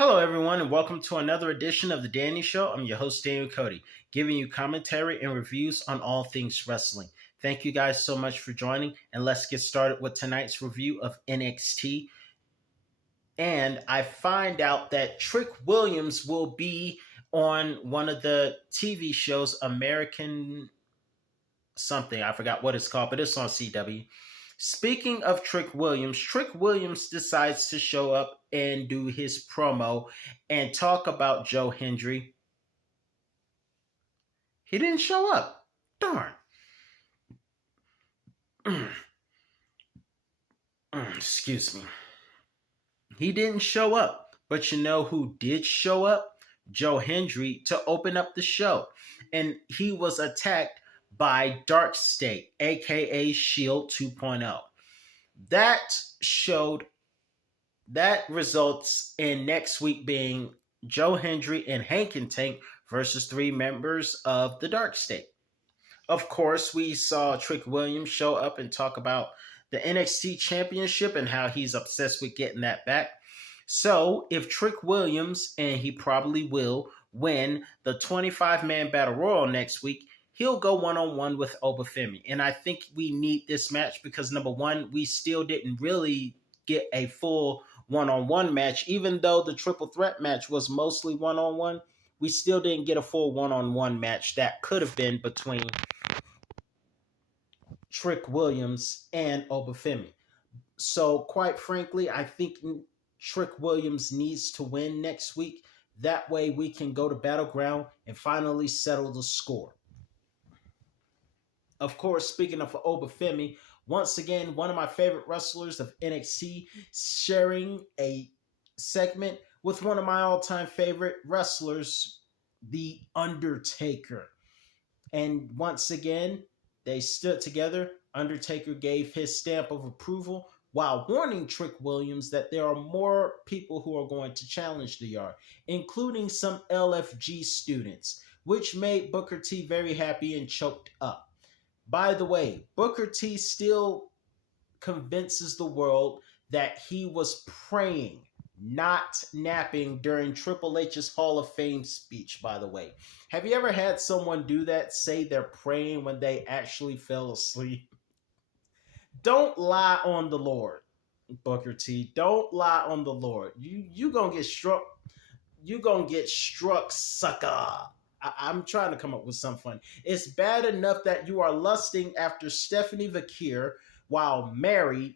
Hello, everyone, and welcome to another edition of The Danny Show. I'm your host, Daniel Cody, giving you commentary and reviews on all things wrestling. Thank you guys so much for joining, and let's get started with tonight's review of NXT. And I find out that Trick Williams will be on one of the TV shows, American something. I forgot what it's called, but it's on CW. Speaking of Trick Williams decides to show up and do his promo and talk about Joe Hendry. He didn't show up. Darn. Excuse me. He didn't show up. But you know who did show up? Joe Hendry to open up the show. And he was attacked by Dark State, aka Shield 2.0. That results in next week being Joe Hendry and Hank and Tank versus three members of the Dark State. Of course, we saw Trick Williams show up and talk about the NXT Championship and how he's obsessed with getting that back. So, if Trick Williams, and he probably will, win the 25-man Battle Royal next week, he'll go one-on-one with Femi. And I think we need this match because, number one, we still didn't really get a full one-on-one match. Even though the triple threat match was mostly one-on-one, we still didn't get a full one-on-one match that could have been between Trick Williams and Femi. So, quite frankly, I think Trick Williams needs to win next week. That way we can go to Battleground and finally settle the score. Of course, speaking of Femi, once again, one of my favorite wrestlers of NXT sharing a segment with one of my all-time favorite wrestlers, The Undertaker. And once again, they stood together. Undertaker gave his stamp of approval while warning Trick Williams that there are more people who are going to challenge the Yard, including some LFG students, which made Booker T very happy and choked up. By the way, Booker T still convinces the world that he was praying, not napping during Triple H's Hall of Fame speech, by the way. Have you ever had someone do that, say they're praying when they actually fell asleep? Don't lie on the Lord, Booker T. Don't lie on the Lord. You gonna get struck. You gonna get struck, sucker. I'm trying to come up with something funny. It's bad enough that you are lusting after Stephanie Vakir while married.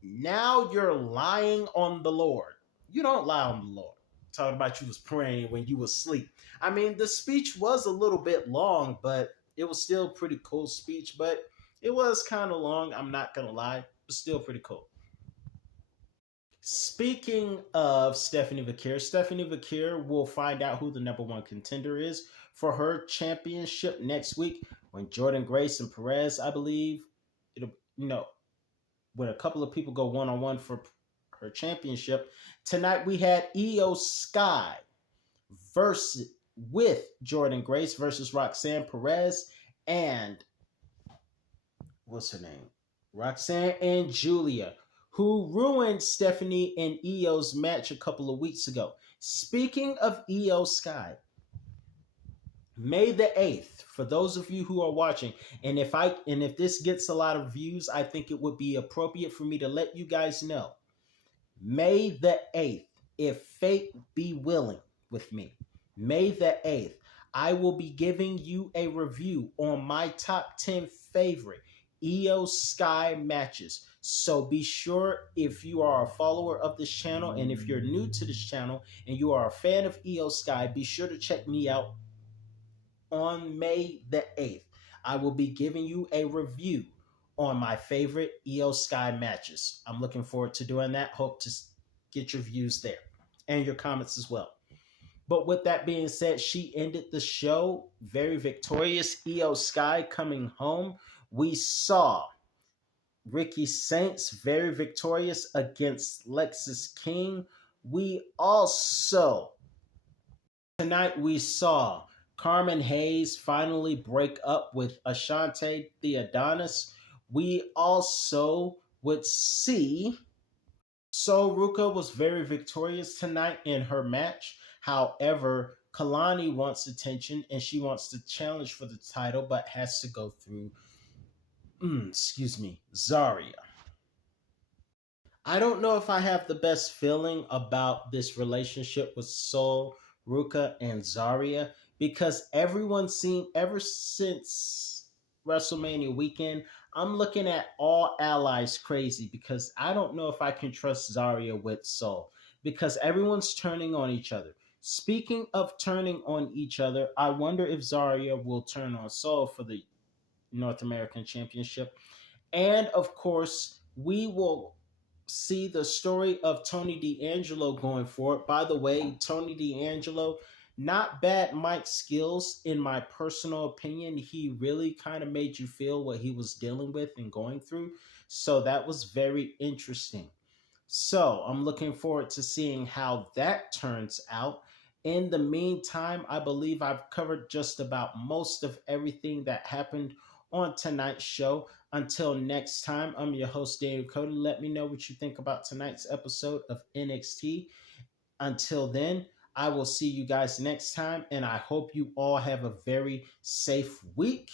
Now you're lying on the Lord. You don't lie on the Lord. Talking about you was praying when you was asleep. I mean, the speech was a little bit long, but it was still a pretty cool speech. But it was kind of long, I'm not going to lie, but still pretty cool. Speaking of Stephanie Vakir will find out who the number one contender is for her championship next week when Jordan Grace and Perez, I believe, when a couple of people go one-on-one for her championship. Tonight we had Io Sky with Jordan Grace versus Roxanne Perez and what's her name? Roxanne and Julia, who ruined Stephanie and Io's match a couple of weeks ago. Speaking of Io Sky, May the 8th, for those of you who are watching, and if this gets a lot of views, I think it would be appropriate for me to let you guys know. May the 8th, if fate be willing with me, May the 8th, I will be giving you a review on my top 10 favorite Io Sky matches. So be sure, if you are a follower of this channel and if you're new to this channel and you are a fan of Io Sky, be sure to check me out on May the 8th. I will be giving you a review on my favorite Io Sky matches. I'm looking forward to doing that. Hope to get your views there and your comments as well. But with that being said, she ended the show very victorious. Io Sky coming home. We saw Ricky Saints very victorious against Lexis King. Tonight we saw Carmen Hayes finally break up with Ashante Theodonis. We also would see So Ruka was very victorious tonight in her match. However, Kalani wants attention and she wants to challenge for the title, but has to go through, excuse me, Zarya. I don't know if I have the best feeling about this relationship with Sol, Ruka, and Zarya because everyone seemed ever since WrestleMania weekend, I'm looking at all allies crazy because I don't know if I can trust Zarya with Sol because everyone's turning on each other. Speaking of turning on each other, I wonder if Zarya will turn on Sol for the North American Championship. And of course, we will see the story of Tony D'Angelo going forward. By the way, Tony D'Angelo, not bad mic skills, in my personal opinion. He really kind of made you feel what he was dealing with and going through. So that was very interesting. So I'm looking forward to seeing how that turns out. In the meantime, I believe I've covered just about most of everything that happened on tonight's show. Until next time, I'm your host, Daniel Cody. Let me know what you think about tonight's episode of NXT. Until then, I will see you guys next time, and I hope you all have a very safe week.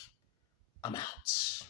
I'm out.